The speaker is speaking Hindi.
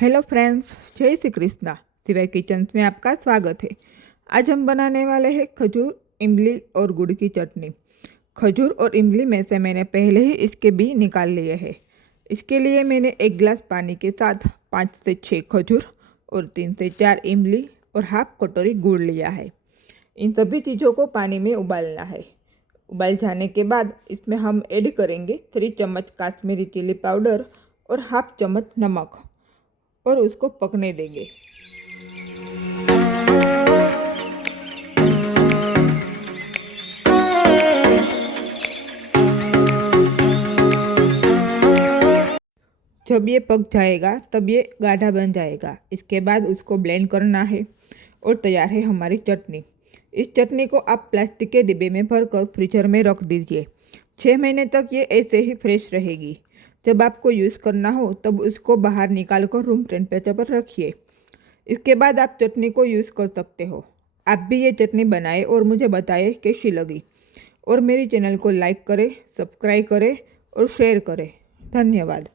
हेलो फ्रेंड्स, जय श्री कृष्णा। सिवाय किचन में आपका स्वागत है। आज हम बनाने वाले हैं खजूर, इमली और गुड़ की चटनी। खजूर और इमली में से मैंने पहले ही इसके बीज निकाल लिए हैं। इसके लिए मैंने 1 गिलास पानी के साथ 5 से 6 खजूर और 3 से 4 इमली और हाफ कटोरी गुड़ लिया है। इन सभी चीज़ों को पानी में उबालना है। उबाल जाने के बाद इसमें हम ऐड करेंगे 3 चम्मच काश्मीरी चिली पाउडर और हाफ चम्मच नमक और उसको पकने देंगे। जब ये पक जाएगा तब ये गाढ़ा बन जाएगा। इसके बाद उसको ब्लेंड करना है और तैयार है हमारी चटनी। इस चटनी को आप प्लास्टिक के डिब्बे में भरकर फ्रीजर में रख दीजिए। 6 महीने तक ये ऐसे ही फ्रेश रहेगी। जब आपको यूज़ करना हो तब उसको बाहर निकाल कर रूम टेम्परेचर पर रखिए। इसके बाद आप चटनी को यूज़ कर सकते हो। आप भी ये चटनी बनाएं और मुझे बताएं कैसी लगी। और मेरी चैनल को लाइक करें, सब्सक्राइब करें और शेयर करें। धन्यवाद।